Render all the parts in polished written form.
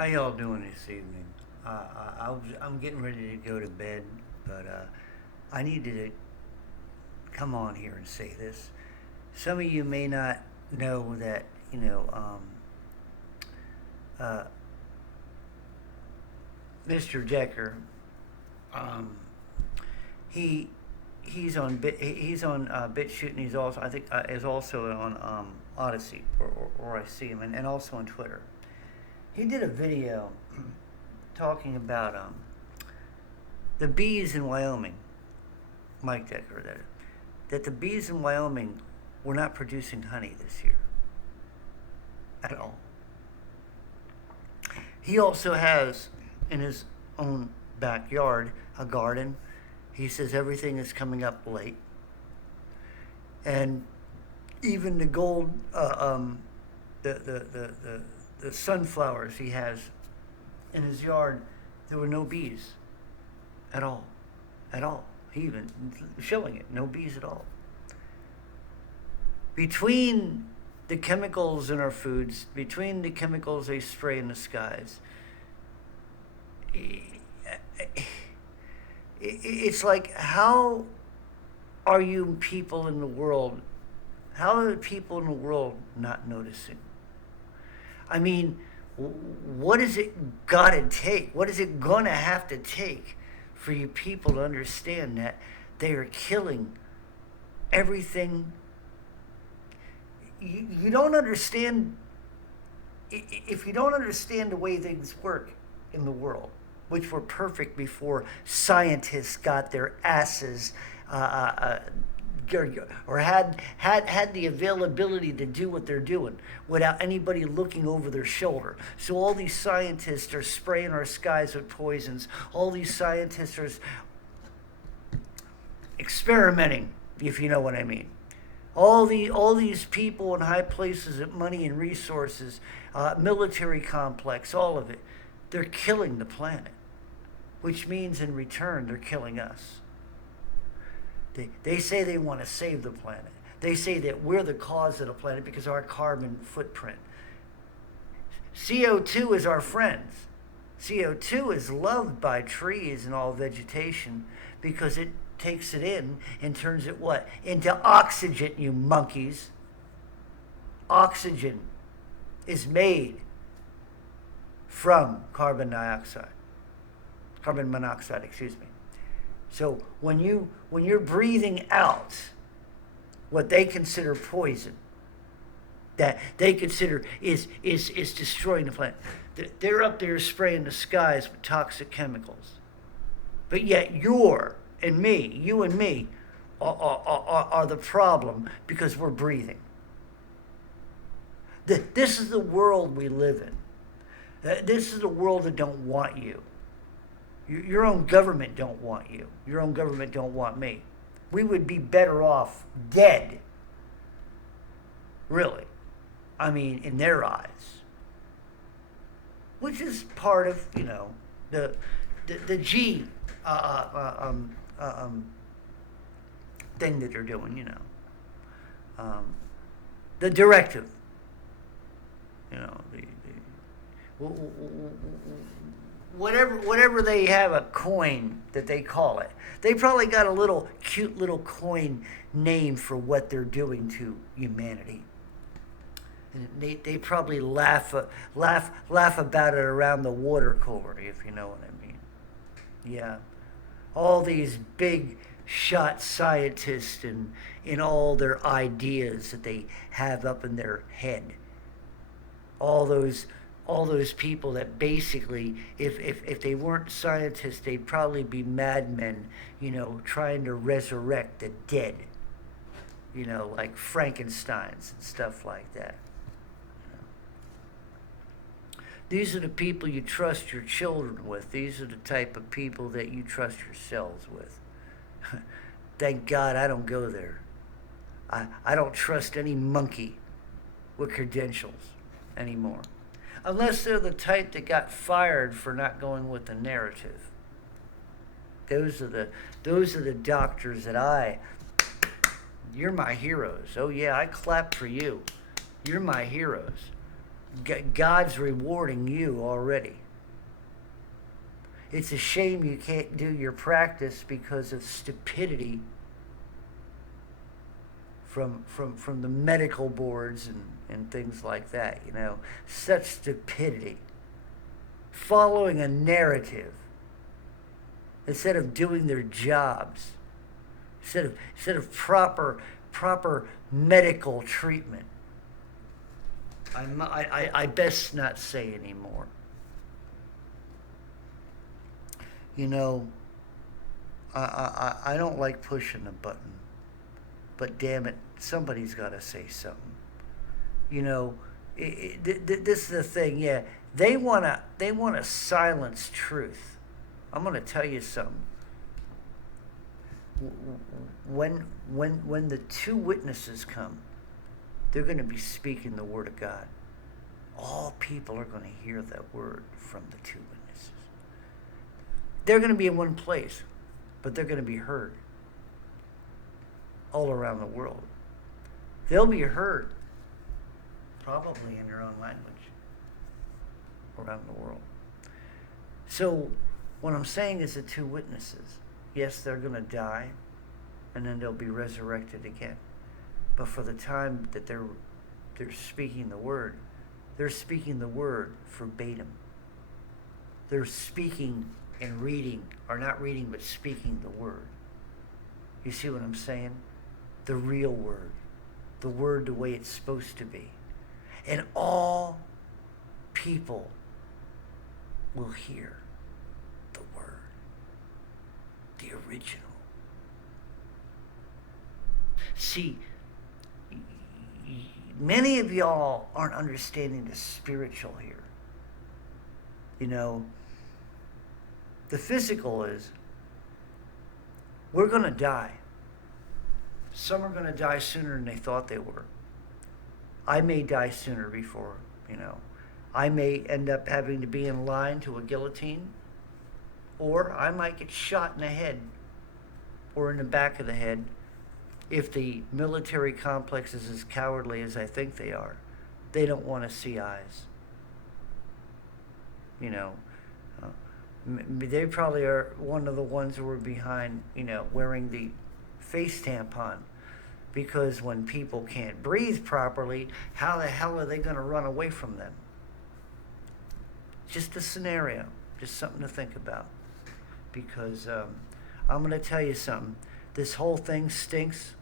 How y'all doing this evening? I'm getting ready to go to bed, but I needed to come on here and say this. Some of you may not know that, uh, Mr. Decker, um, he he's on BitChute, and he's also, I think, is also on Odyssey, or I see him, and also on Twitter. He did a video talking about the bees in Wyoming, Mike Decker, that the bees in Wyoming were not producing honey this year at all. He also has in his own backyard a garden. He says everything is coming up late, and even the gold, the sunflowers he has in his yard, there were no bees at all, at all. He even showing it, no bees at all. Between the chemicals in our foods, between the chemicals they spray in the skies, it's like, how are you people in the world, how are the people in the world not noticing? I mean, what is it gotta take? What is it gonna have to take for you people to understand that they are killing everything? You don't understand, if you don't understand the way things work in the world, which were perfect before scientists got their asses or had the availability to do what they're doing without anybody looking over their shoulder. So all these scientists are spraying our skies with poisons. All these scientists are experimenting, if you know what I mean. All these people in high places with money and resources, military complex, all of it, they're killing the planet, which means in return they're killing us. They say they want to save the planet. They say that we're the cause of the planet because of our carbon footprint. CO2 is our friends. CO2 is loved by trees and all vegetation because it takes it in and turns it what? Into oxygen, you monkeys. Oxygen is made from carbon monoxide, excuse me. So when you're breathing out what they consider poison, that they consider is destroying the planet, they're up there spraying the skies with toxic chemicals. But yet you and me, are the problem because we're breathing. This is the world we live in. This is the world that don't want you. Your own government don't want you. Your own government don't want me. We would be better off dead. Really. I mean, in their eyes. Which is part of, the G thing that they're doing, the directive, whatever they have a coin that they call it. They probably got a little cute little coin name for what they're doing to humanity. And they probably laugh about it around the water cooler, if you know what I mean. Yeah. All these big shot scientists and in all their ideas that they have up in their head. All those people that basically, if they weren't scientists, they'd probably be madmen, trying to resurrect the dead, like Frankensteins and stuff like that. These are the people you trust your children with. These are the type of people that you trust yourselves with. Thank God I don't go there. I don't trust any monkey with credentials anymore. Unless they're the type that got fired for not going with the narrative. Those are the doctors that you're my heroes. Oh yeah, I clap for you. You're my heroes. God's rewarding you already. It's a shame you can't do your practice because of stupidity from the medical boards and things like that, you know. Such stupidity. Following a narrative instead of doing their jobs, instead of proper medical treatment. I best not say anymore. You know, I don't like pushing a button, but damn it, somebody's got to say something. You know, this is the thing. Yeah, they wanna silence truth. I'm gonna tell you something. When the two witnesses come, they're going to be speaking the word of God. All people are going to hear that word from the two witnesses. They're going to be in one place, but they're going to be heard all around the world. They'll be heard probably in their own language around the world. So what I'm saying is the two witnesses, yes, they're going to die, and then they'll be resurrected again. But for the time that they're speaking the word, they're speaking the word verbatim. They're speaking and reading, or not reading, but speaking the word. You see what I'm saying? The real word. The word the way it's supposed to be. And all people will hear the word. The original. See, many of y'all aren't understanding the spiritual here. You know, the physical is, we're going to die. Some are going to die sooner than they thought they were. I may die sooner before, you know. I may end up having to be in line to a guillotine, or I might get shot in the head or in the back of the head if the military complex is as cowardly as I think they are. They don't want to see eyes. You know, they probably are one of the ones who were behind, you know, wearing the face tampon. Because when people can't breathe properly, how the hell are they going to run away from them? Just a scenario, just something to think about. Because I'm going to tell you something. This whole thing stinks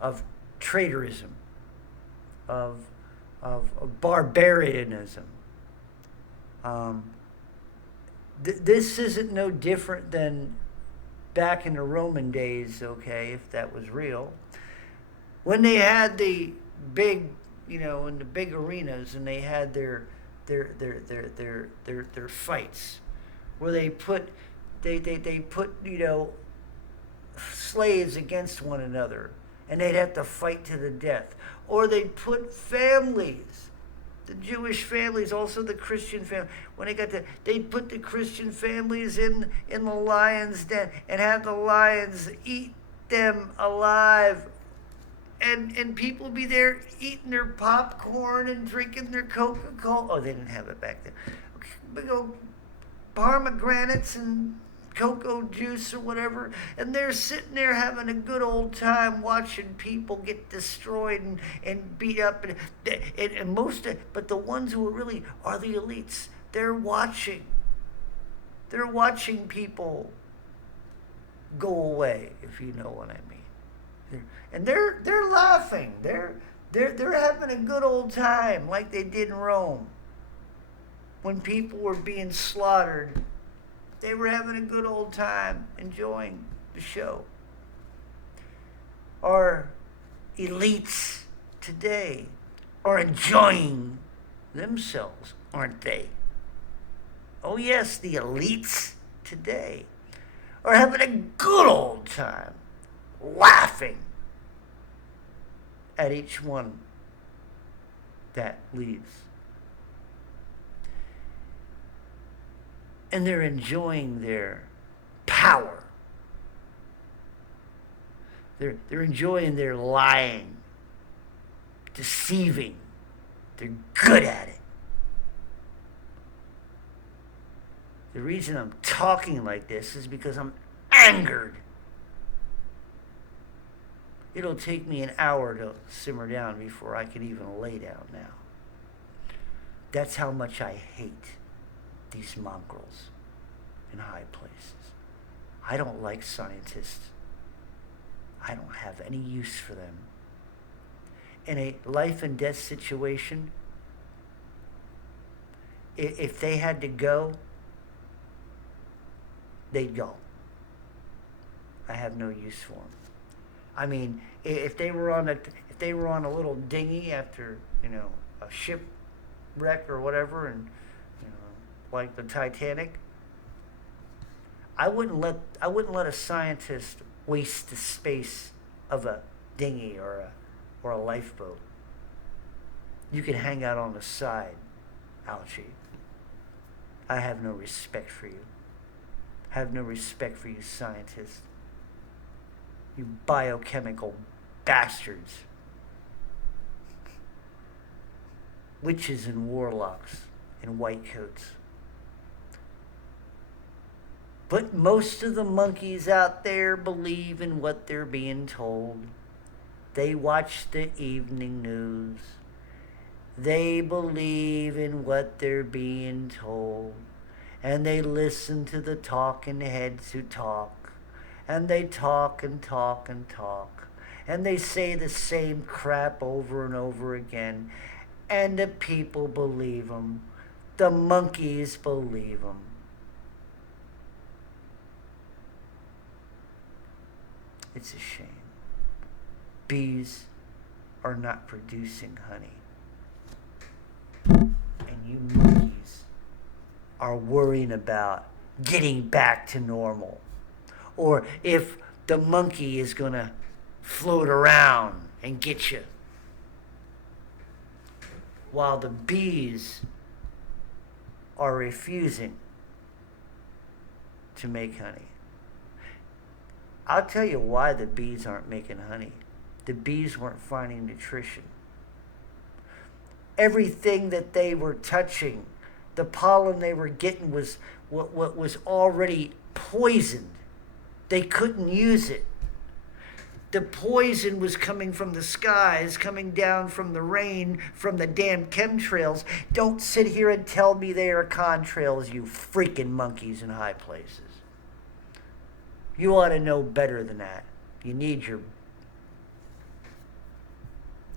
of traitorism, of barbarianism. This isn't no different than back in the Roman days, okay, if that was real. When they had the big, you know, in the big arenas, and they had their fights, where they put, you know, slaves against one another, and they'd have to fight to the death. Or they'd put families, the Jewish families, also the Christian family, when they'd put the Christian families in the lion's den and have the lions eat them alive. And people be there eating their popcorn and drinking their Coca-Cola. Oh, they didn't have it back then. Big old pomegranates and cocoa juice or whatever, and they're sitting there having a good old time watching people get destroyed and beat up, but the ones who really are the elites, they're watching people go away, if you know what I mean. And they're laughing, they're having a good old time like they did in Rome when people were being slaughtered. They were having a good old time, enjoying the show. Our elites today are enjoying themselves, aren't they? Oh yes, the elites today are having a good old time, laughing at each one that leaves. And they're enjoying their power. They're enjoying their lying, deceiving, They're good at it. The reason I'm talking like this is because I'm angered. It'll take me an hour to simmer down before I can even lay down now. That's how much I hate these mongrels in high places. I don't like scientists. I don't have any use for them. In a life and death situation, if they had to go, they'd go. I have no use for them. I mean, if they were on a little dinghy after, a shipwreck or whatever, and like the Titanic, I wouldn't let a scientist waste the space of a dinghy or a lifeboat. You can hang out on the side, Alchie. I have no respect for you. I have no respect for you scientists. You biochemical bastards. Witches and warlocks in white coats. But most of the monkeys out there believe in what they're being told. They watch the evening news. They believe in what they're being told. And they listen to the talking heads who talk. And they talk and talk and talk. And they say the same crap over and over again. And the people believe them. The monkeys believe them. It's a shame. Bees are not producing honey. And you monkeys are worrying about getting back to normal. Or if the monkey is going to float around and get you. While the bees are refusing to make honey. I'll tell you why the bees aren't making honey. The bees weren't finding nutrition. Everything that they were touching, the pollen they were getting was what was already poisoned. They couldn't use it. The poison was coming from the skies, coming down from the rain, from the damn chemtrails. Don't sit here and tell me they are contrails, you freaking monkeys in high places. You ought to know better than that. You need you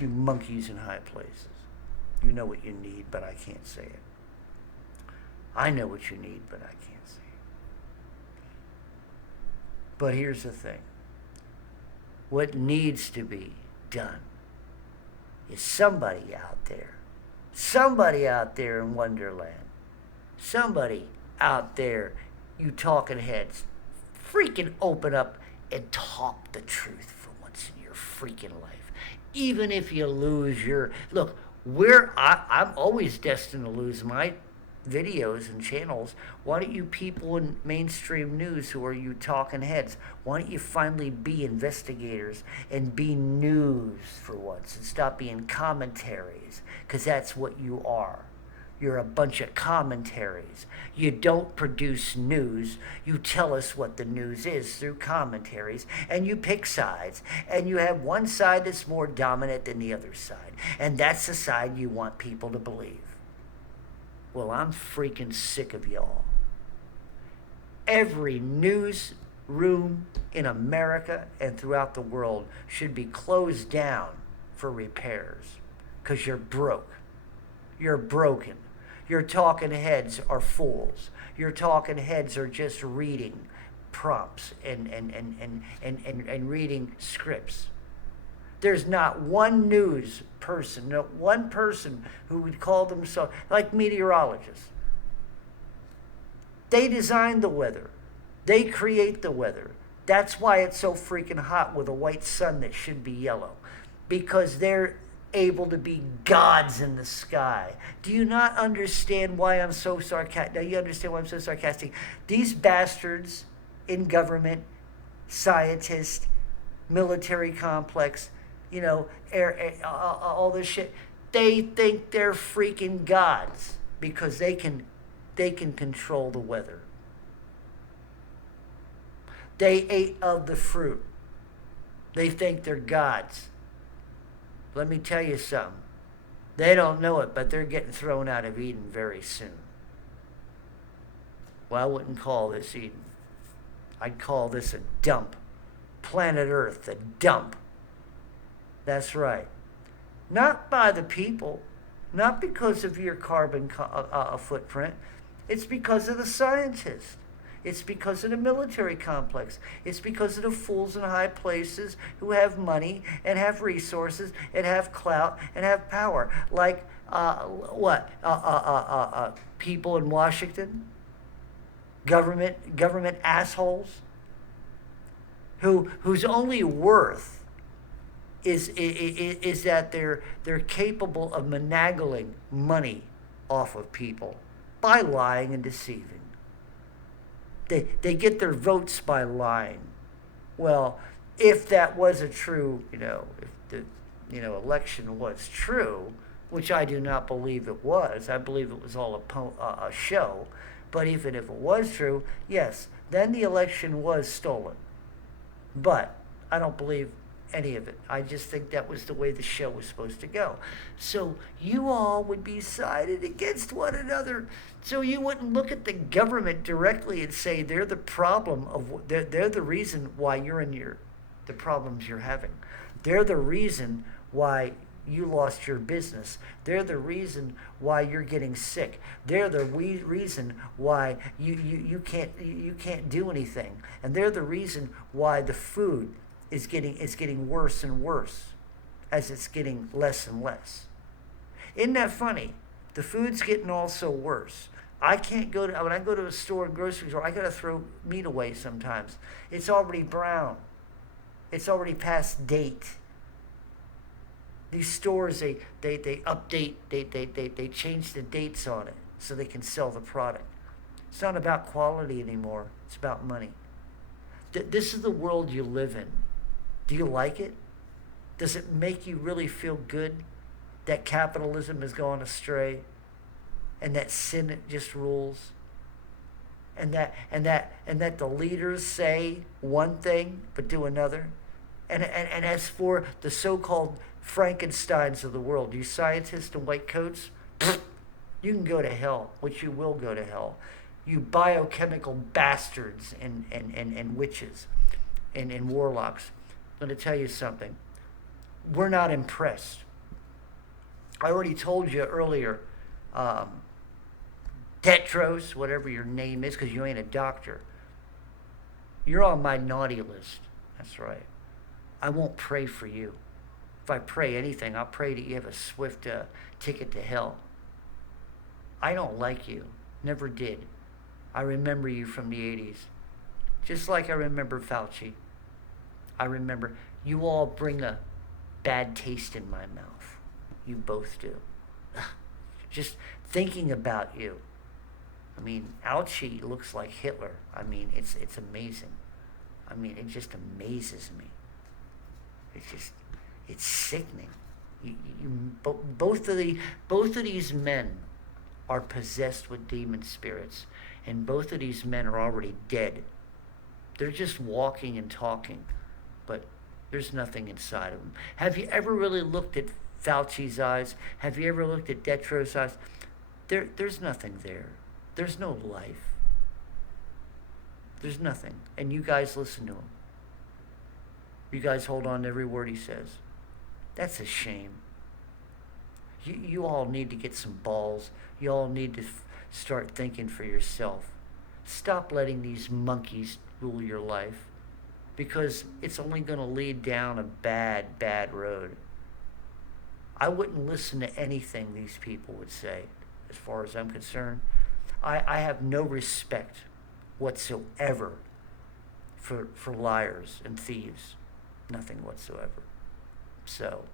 monkeys in high places. You know what you need, but I can't say it. I know what you need, but I can't say it. But here's the thing. What needs to be done is somebody out there in Wonderland, somebody out there, you talking heads, freaking open up and talk the truth for once in your freaking life. Even if you lose your... Look, I'm always destined to lose my videos and channels. Why don't you people in mainstream news who are you talking heads, why don't you finally be investigators and be news for once and stop being commentaries? Because that's what you are. You're a bunch of commentaries. You don't produce news. You tell us what the news is through commentaries, and you pick sides, and you have one side that's more dominant than the other side, and that's the side you want people to believe. Well, I'm freaking sick of y'all. Every newsroom in America and throughout the world should be closed down for repairs because you're broke. You're broken. Your talking heads are fools. Your talking heads are just reading prompts and reading scripts. There's not one news person, not one person who would call themselves like meteorologists. They design the weather. They create the weather. That's why it's so freaking hot with a white sun that should be yellow. Because they're able to be gods in the sky. Do you not understand why I'm so sarcastic? Now you understand why I'm so sarcastic. These bastards in government, scientists, military complex, all this shit, They think they're freaking gods because they can control the weather. They ate of the fruit. They think they're gods. Let me tell you something. They don't know it, but they're getting thrown out of Eden very soon. Well, I wouldn't call this Eden. I'd call this a dump. Planet Earth, a dump. That's right. Not by the people, not because of your carbon footprint. It's because of the scientists. It's because of the military complex. It's because of the fools in high places who have money and have resources and have clout and have power. Like, people in Washington? Government assholes? Whose only worth is that they're capable of managling money off of people by lying and deceiving. They get their votes by lying. Well, if that was a true, if the election was true, which I do not believe it was. I believe it was all a show. But even if it was true, yes, then the election was stolen. But I don't believe any of it. I just think that was the way the show was supposed to go. So you all would be sided against one another. So you wouldn't look at the government directly and say they're the problem they're the reason why you're in the problems you're having. They're the reason why you lost your business. They're the reason why you're getting sick. They're the reason why you can't do anything. And they're the reason why the food is getting worse and worse as it's getting less and less. Isn't that funny? The food's getting also worse. I can't when I go to a store, grocery store, I gotta throw meat away sometimes. It's already brown. It's already past date. These stores, they update, they change the dates on it so they can sell the product. It's not about quality anymore. It's about money. This is the world you live in. Do you like it? Does it make you really feel good that capitalism has gone astray and that sin just rules? And that the leaders say one thing but do another? And as for the so-called Frankensteins of the world, you scientists in white coats, you can go to hell, which you will go to hell. You biochemical bastards and witches and warlocks. I'm going to tell you something. We're not impressed. I already told you earlier, Tetros, whatever your name is, because you ain't a doctor, you're on my naughty list. That's right. I won't pray for you. If I pray anything, I'll pray that you have a swift ticket to hell. I don't like you. Never did. I remember you from the 80s. Just like I remember Fauci. I remember you all bring a bad taste in my mouth. You both do. Just thinking about you. I mean, Fauci looks like Hitler. I mean, it's amazing. I mean, it just amazes me. It's sickening. Both of these men are possessed with demon spirits, and both of these men are already dead. They're just walking and talking, but there's nothing inside of them. Have you ever really looked at Fauci's eyes? Have you ever looked at Tetros' eyes? There's nothing there. There's no life. There's nothing. And you guys listen to him. You guys hold on to every word he says. That's a shame. You all need to get some balls. You all need to start thinking for yourself. Stop letting these monkeys rule your life, because it's only going to lead down a bad, bad road. I wouldn't listen to anything these people would say, as far as I'm concerned. I have no respect whatsoever for liars and thieves. Nothing whatsoever. So,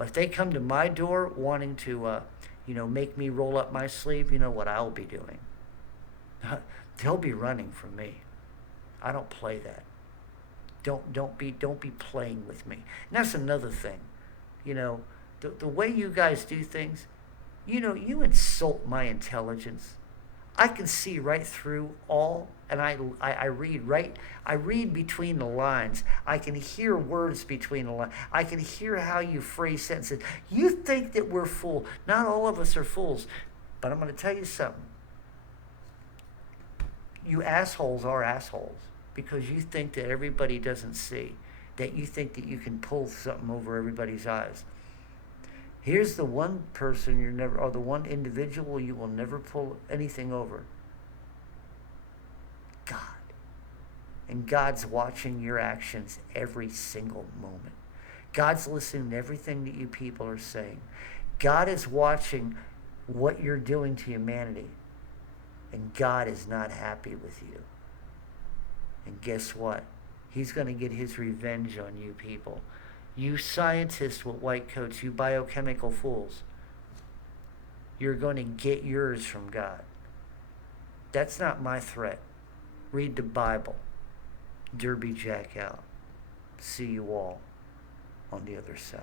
if they come to my door wanting to, make me roll up my sleeve, you know what I'll be doing? They'll be running from me. I don't play that. Don't be playing with me. And that's another thing. The way you guys do things, you insult my intelligence. I can see right through all, and I read right. I read between the lines. I can hear words between the lines. I can hear how you phrase sentences. You think that we're fools. Not all of us are fools, but I'm going to tell you something. You assholes are assholes because you think that everybody doesn't see, that you think that you can pull something over everybody's eyes. Here's the one person or the one individual you will never pull anything over. God. And God's watching your actions every single moment. God's listening to everything that you people are saying. God is watching what you're doing to humanity. And God is not happy with you. And guess what? He's going to get his revenge on you people. You scientists with white coats, you biochemical fools, you're going to get yours from God. That's not my threat. Read the Bible. Derby Jack out. See you all on the other side.